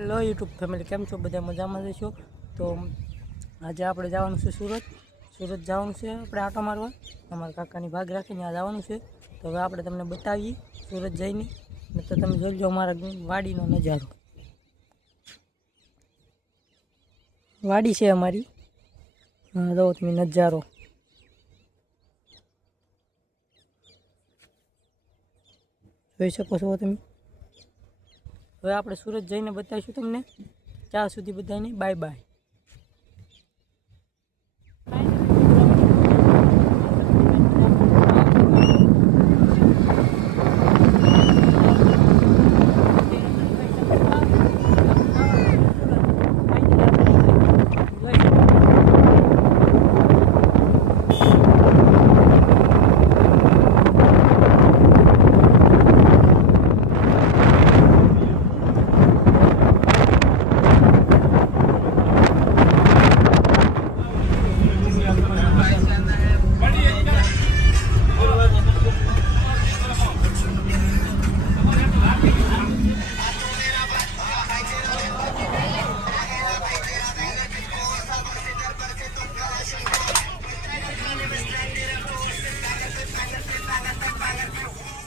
Hello YouTube family, કેમ છો? બધા મજામાં રહેશો તો આજે આપણે જવાનું છે સુરત. સુરત જવાનું છે આપણે આટો મારવા. અમારા કાકાની ભાગ રાખીને આ જવાનું છે. તો હવે આપણે તમને બતાવીએ સુરત જઈને. ને તો તમે જોઈ લો અમારા વાડીનો નજારો. વાડી છે અમારી. હા જો તમે નજારો. જોઈ શકો છો તમે? હવે આપણે સુરત જઈને બતાવીશું તમને. ત્યાં સુધી બધાને બાય બાય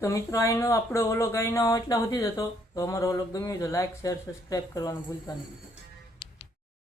તો મિત્રો અહીંનો આપણો ઓલો ગાયનો એટલા સુધી જ હતો. તો અમારો ઓલો ગમ્યું તો લાઈક શેર સબસ્ક્રાઈબ કરવાનું ભૂલતા નહીં.